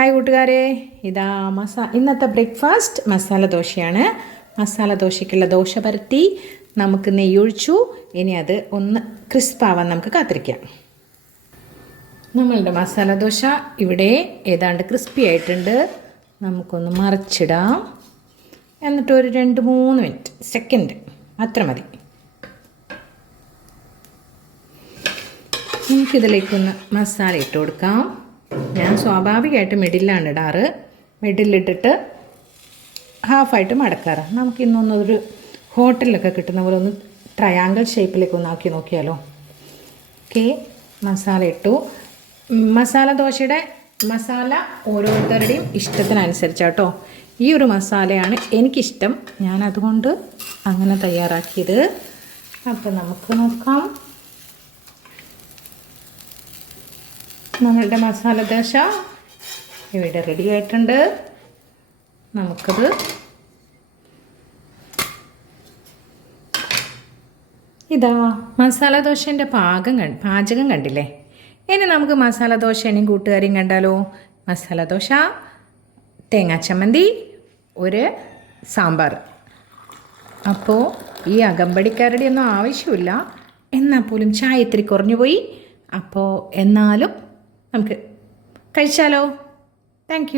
Hi കൂട്ടുകാരെ. ഇതാ മസാ ഇന്നത്തെ ബ്രേക്ക്ഫാസ്റ്റ് മസാല ദോശയാണ്. മസാല ദോശയ്ക്കുള്ള ദോശ പരത്തി നമുക്ക് നെയ്യൊഴിച്ചു ഇനി അത് ഒന്ന് ക്രിസ്പാവാൻ നമുക്ക് കാത്തിരിക്കാം. നമ്മളുടെ മസാല ദോശ ഇവിടെ ഏതാണ്ട് ക്രിസ്പി ആയിട്ടുണ്ട്. നമുക്കൊന്ന് മറിച്ചിടാം. എന്നിട്ട് ഒരു രണ്ട് മൂന്ന് മിനിറ്റ് സെക്കൻഡ് അത്ര മതി. നമുക്കിതിലേക്കൊന്ന് മസാല ഇട്ട് കൊടുക്കാം. ഞാൻ സ്വാഭാവികമായിട്ട് മിഡിലാണ് ഇടാറ്. മിഡിലിട്ടിട്ട് ഹാഫായിട്ട് മടക്കാറ്. നമുക്ക് ഇന്നൊന്നൊരു ഹോട്ടലിലൊക്കെ കിട്ടുന്ന പോലെ ഒന്ന് ട്രയാങ്കിൾ ഷേപ്പിലേക്ക് ഒന്ന് ആക്കി നോക്കിയാലോ. ഓക്കെ മസാല ഇട്ടു. മസാല ദോശയുടെ മസാല ഓരോരുത്തരുടെയും ഇഷ്ടത്തിനനുസരിച്ചാട്ടോ. ഈ ഒരു മസാലയാണ് എനിക്കിഷ്ടം. ഞാൻ അതുകൊണ്ട് അങ്ങനെ തയ്യാറാക്കിയത്. അപ്പോൾ നമുക്ക് നോക്കാം. നമ്മളുടെ മസാല ദോശ ഇവിടെ റെഡി ആയിട്ടുണ്ട്. നമുക്കത് ഇതാ മസാല ദോശന്റെ പാകം പാചകം കണ്ടില്ലേ? ഇനി നമുക്ക് മസാല ദോശ ഇനിയും കൂട്ടുകാരെയും കണ്ടാലോ? മസാല ദോശ തേങ്ങാ ചമ്മന്തി ഒരു സാമ്പാർ. അപ്പോൾ ഈ അകമ്പടിക്കാരുടെ ഒന്നും ആവശ്യമില്ല. എന്നാൽ പോലും ചായ ഇത്തിരി കുറഞ്ഞു പോയി അപ്പോൾ എന്നാലും നമുക്ക് കഴിച്ചാലോ? താങ്ക്